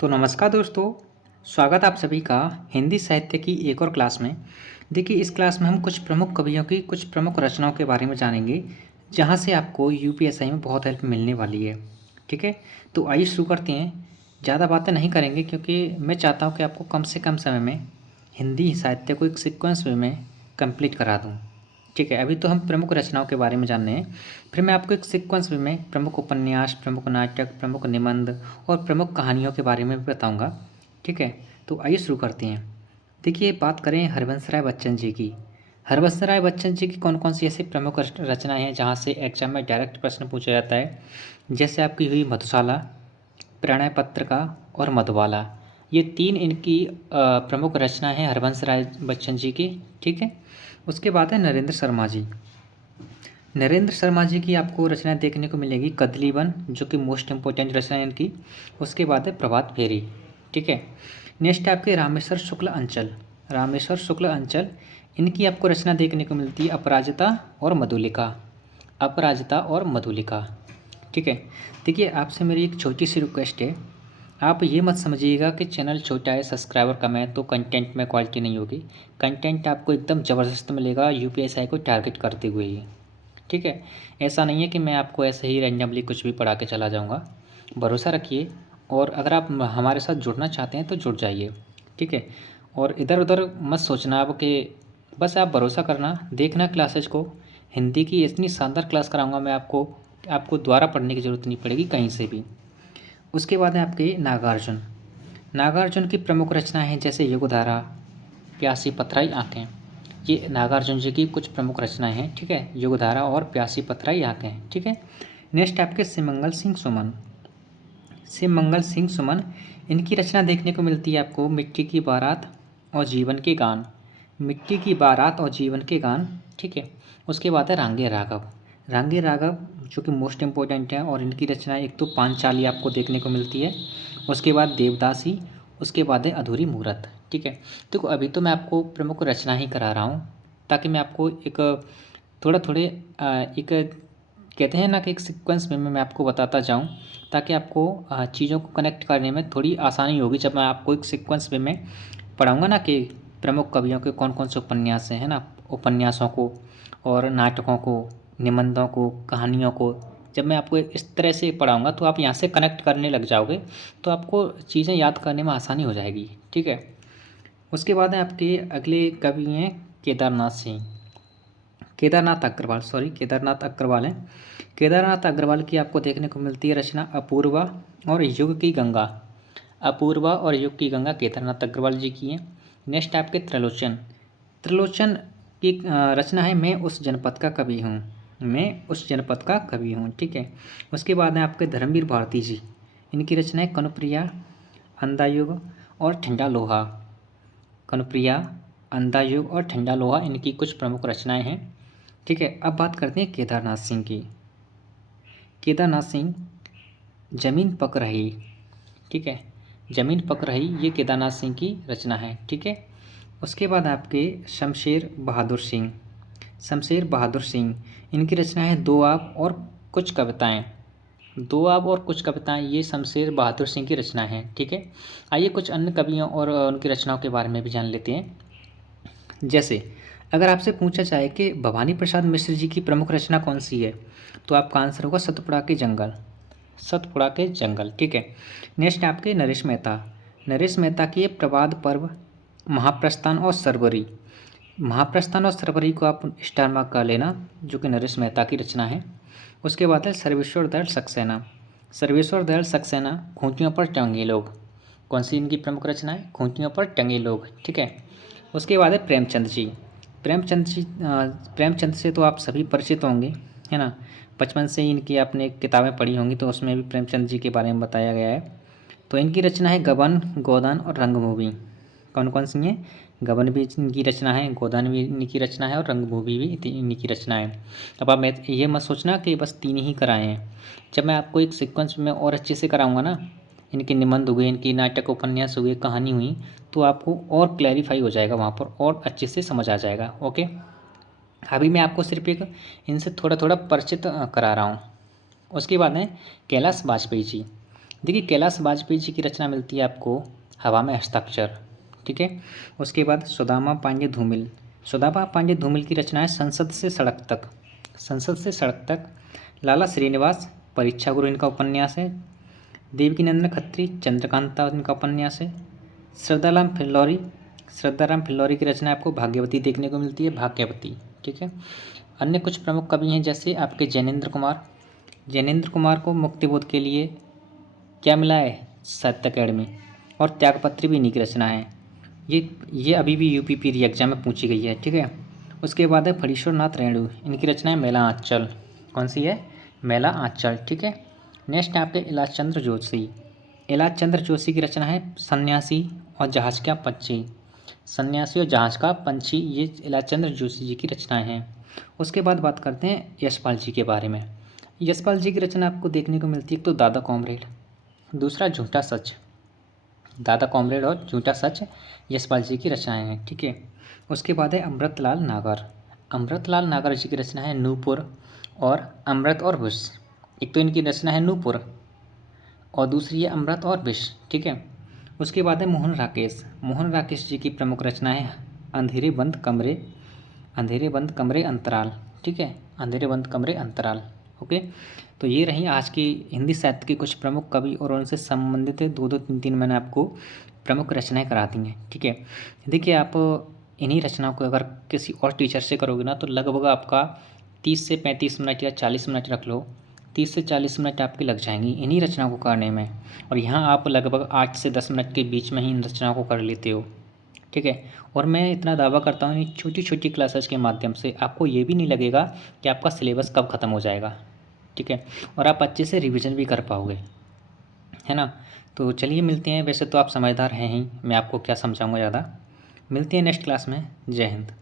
तो नमस्कार दोस्तों, स्वागत आप सभी का हिंदी साहित्य की एक और क्लास में। देखिए, इस क्लास में हम कुछ प्रमुख कवियों की कुछ प्रमुख रचनाओं के बारे में जानेंगे, जहां से आपको यूपीएससी में बहुत हेल्प मिलने वाली है। ठीक है, तो आइए शुरू करते हैं। ज़्यादा बातें नहीं करेंगे क्योंकि मैं चाहता हूँ कि आपको कम से कम समय में हिंदी साहित्य को एक सीक्वेंस वे में कंप्लीट करा दूँ। ठीक है, अभी तो हम प्रमुख रचनाओं के बारे में जान रहे हैं। फिर मैं आपको एक सीक्वेंस में प्रमुख उपन्यास, प्रमुख नाटक, प्रमुख निबंध और प्रमुख कहानियों के बारे में भी बताऊंगा। ठीक है, तो आइए शुरू करते हैं। देखिए, बात करें हरवंश राय बच्चन जी की। हरवंश राय बच्चन जी की कौन कौन सी ऐसी प्रमुख रचनाएं हैं जहाँ से एग्जाम में डायरेक्ट प्रश्न पूछा जाता है। जैसे आपकी हुई मधुशाला, प्रणय पत्रिका और मधुबाला। ये तीन इनकी प्रमुख रचना है हरवंश राय बच्चन जी की। ठीक है, उसके बाद है नरेंद्र शर्मा जी। नरेंद्र शर्मा जी की आपको रचना देखने को मिलेगी कदलीवन, जो कि मोस्ट इम्पोर्टेंट रचना है इनकी। उसके बाद है प्रभात फेरी। ठीक है, नेक्स्ट है आपके रामेश्वर शुक्ल अंचल। रामेश्वर शुक्ल अंचल, इनकी आपको रचना देखने को मिलती है अपराजिता और मधुलिका। अपराजिता और मधुलिका। ठीक है, देखिए आपसे मेरी एक छोटी सी रिक्वेस्ट है। आप ये मत समझिएगा कि चैनल छोटा है, सब्सक्राइबर कम है तो कंटेंट में क्वालिटी नहीं होगी। कंटेंट आपको एकदम ज़बरदस्त मिलेगा यूपीएससी को टारगेट करते हुए ही। ठीक है, ऐसा नहीं है कि मैं आपको ऐसे ही रैंडमली कुछ भी पढ़ा के चला जाऊंगा। भरोसा रखिए, और अगर आप हमारे साथ जुड़ना चाहते हैं तो जुड़ जाइए। ठीक है, और इधर उधर मत सोचना अब कि बस आप भरोसा करना, देखना क्लासेज को। हिंदी की इतनी शानदार क्लास कराऊंगा मैं आपको, आपको दोबारा पढ़ने की ज़रूरत नहीं पड़ेगी कहीं से भी। उसके बाद है आपके नागार्जुन। नागार्जुन की प्रमुख रचना है जैसे युगधारा, प्यासी पथराई आँखें। ये नागार्जुन जी की कुछ प्रमुख रचनाएं हैं। ठीक है, युगधारा और प्यासी पथराई आँखें। ठीक है, नेक्स्ट आपके शिवमंगल सिंह सुमन। शिवमंगल सिंह सुमन, इनकी रचना देखने को मिलती है आपको मिट्टी की बारात और जीवन के गान। मिट्टी की बारात और जीवन के गान। ठीक है, उसके बाद है रांगे राघव। रांगे राघव जो कि मोस्ट इम्पोर्टेंट है, और इनकी रचना एक तो पांचाली आपको देखने को मिलती है। उसके बाद देवदासी। उसके बाद है अधूरी मूरत। ठीक है, देखो अभी तो मैं आपको प्रमुख रचना ही करा रहा हूँ, ताकि मैं आपको एक थोड़ा थोड़े एक कहते हैं ना कि एक सीक्वेंस में मैं आपको बताता जाऊं, ताकि आपको चीज़ों को कनेक्ट करने में थोड़ी आसानी होगी जब मैं आपको एक सीक्वेंस में पढ़ाऊंगा ना कि प्रमुख कवियों के कौन कौन से उपन्यास हैं, है ना। उपन्यासों को और नाटकों को, निबंधों को, कहानियों को जब मैं आपको इस तरह से पढ़ाऊंगा तो आप यहाँ से कनेक्ट करने लग जाओगे, तो आपको चीज़ें याद करने में आसानी हो जाएगी। ठीक है, उसके बाद है आपके अगले कवि हैं केदारनाथ सिंह। केदारनाथ अग्रवाल हैं। केदारनाथ अग्रवाल की आपको देखने को मिलती है रचना अपूर्वा और युग की गंगा। अपूर्वा और युग की गंगा केदारनाथ अग्रवाल जी की हैं। नेक्स्ट आपके त्रिलोचन। त्रिलोचन की रचना है मैं उस जनपद का कवि हूँ। मैं उस जनपद का कवि हूँ। ठीक है, उसके बाद है आपके धर्मवीर भारती जी। इनकी रचना है कनुप्रिया, अंधा युग और ठंडा लोहा। कनुप्रिया, अंधा युग और ठंडा लोहा इनकी कुछ प्रमुख रचनाएं हैं। ठीक है, अब बात करते हैं केदारनाथ सिंह की। केदारनाथ सिंह, जमीन पक रही। ठीक है, जमीन पक रही ये केदारनाथ सिंह की रचना है। ठीक है, उसके बाद आपके शमशेर बहादुर सिंह। शमशेर बहादुर सिंह, इनकी रचना है दो आब और कुछ कविताएं। दो आब और कुछ कविताएं, ये शमशेर बहादुर सिंह की रचना है। ठीक है, आइए कुछ अन्य कवियों और उनकी रचनाओं के बारे में भी जान लेते हैं। जैसे अगर आपसे पूछा जाए कि भवानी प्रसाद मिश्र जी की प्रमुख रचना कौन सी है, तो आपका आंसर होगा सतपुड़ा के जंगल। सतपुड़ा के जंगल। ठीक है, नेक्स्ट आपके नरेश मेहता। नरेश मेहता की है प्रवाद पर्व, महाप्रस्थान और सरबरी। महाप्रस्थान और सरबरी को आप स्टार मार्क कर लेना, जो कि नरेश मेहता की रचना है। उसके बाद है सर्वेश्वर दयाल सक्सेना। सर्वेश्वर दयाल सक्सेना, खूंटियों पर टंगे लोग। कौन सी इनकी प्रमुख रचना है? खूंटियों पर टंगे लोग। ठीक है, उसके बाद है प्रेमचंद जी। प्रेमचंद जी, प्रेमचंद से तो आप सभी परिचित होंगे, है ना। बचपन से ही इनकी आपने किताबें पढ़ी होंगी, तो उसमें भी प्रेमचंद जी के बारे में बताया गया है। तो इनकी रचना है गबन, गोदान और रंगभूमि। कौन कौन सी हैं? गबन भी इनकी रचना है, गोदान भी इनकी रचना है और रंगभूमि भी इन्हीं की रचना है। अब आप मैं ये मत सोचना कि बस तीन ही कराए हैं। जब मैं आपको एक सीक्वेंस में और अच्छे से कराऊंगा ना, इनके निबंध हुए, इनकी नाटक उपन्यास हुए, कहानी हुई, तो आपको और क्लैरिफाई हो जाएगा, वहाँ पर और अच्छे से समझ आ जाएगा। ओके, अभी मैं आपको सिर्फ एक इनसे थोड़ा थोड़ा परिचित करा रहा हूँ। उसके बाद है कैलाश बाजपेयी जी। देखिए कैलाश वाजपेयी जी की रचना मिलती है आपको हवा में हस्ताक्षर, ठीक है। उसके बाद सुदामा पांडे धूमिल, सुदामा पांडे धूमिल की रचना है संसद से सड़क तक, संसद से सड़क तक। लाला श्रीनिवास परीक्षा गुरु इनका उपन्यास है। देवकीनंदन खत्री चंद्रकांता इनका उपन्यास है। श्रद्धाराम फिल्लौरी, श्रद्धाराम फिल्लौरी की रचना आपको भाग्यवती देखने को मिलती है, भाग्यवती, ठीक है। अन्य कुछ प्रमुख कवि हैं जैसे आपके जैनेन्द्र कुमार, जैनेन्द्र कुमार को मुक्तिबोध के लिए क्या मिला है, साहित्य अकेडमी, और त्यागपत्री भी इन्हीं की रचना है। ये अभी भी यूपी री एग्जाम में पूछी गई है, ठीक है। उसके बाद है फणीश्वर नाथ रेणु, इनकी रचना है मेला आंचल, कौन सी है, मेला आंचल, ठीक है। नेक्स्ट है आपके इलाज चंद्र जोशी, इलाज चंद्र जोशी की रचना है सन्यासी और जहाज का पंछी, सन्यासी और जहाज का पंछी, ये इलाज चंद्र जोशी जी की रचनाएं हैं। उसके बाद बात करते हैं यशपाल जी के बारे में। यशपाल जी की रचना आपको देखने को मिलती है, तो दादा कॉमरेड, दूसरा झूठा सच, दादा कॉमरेड और झूठा सच यशपाल जी की रचनाएं हैं, ठीक है। उसके बाद है अमृतलाल नागर, अमृतलाल नागर जी की रचना है नूपुर और अमृत और विष, एक तो इनकी रचना है नूपुर और दूसरी है अमृत और विष, ठीक है। उसके बाद है मोहन राकेश, मोहन राकेश जी की प्रमुख रचना है अंधेरे बंद कमरे, अंधेरे बंद कमरे अंतराल, ठीक है, अंधेरे बंद कमरे अंतराल, ओके। तो ये रही आज की हिंदी साहित्य के कुछ प्रमुख कवि और उनसे संबंधित 2-2, 3-3 मैंने आपको प्रमुख रचनाएं करा दी हैं, ठीक है। देखिए आप इन्हीं रचनाओं को अगर किसी और टीचर से करोगे ना तो लगभग आपका 30 से 35 मिनट या 40 मिनट रख लो, 30 से 40 मिनट आपके लग जाएंगी इन्हीं रचनाओं को करने में, और यहाँ आप लगभग 8 से 10 मिनट के बीच में ही इन रचनाओं को कर लेते हो, ठीक है। और मैं इतना दावा करता हूँ इन छोटी छोटी क्लासेस के माध्यम से आपको ये भी नहीं लगेगा कि आपका सिलेबस कब ख़त्म हो जाएगा, ठीक है, और आप अच्छे से रिवीजन भी कर पाओगे, है ना। तो चलिए मिलते हैं, वैसे तो आप समझदार हैं ही, मैं आपको क्या समझाऊंगा ज़्यादा। मिलते हैं नेक्स्ट क्लास में, जय हिंद।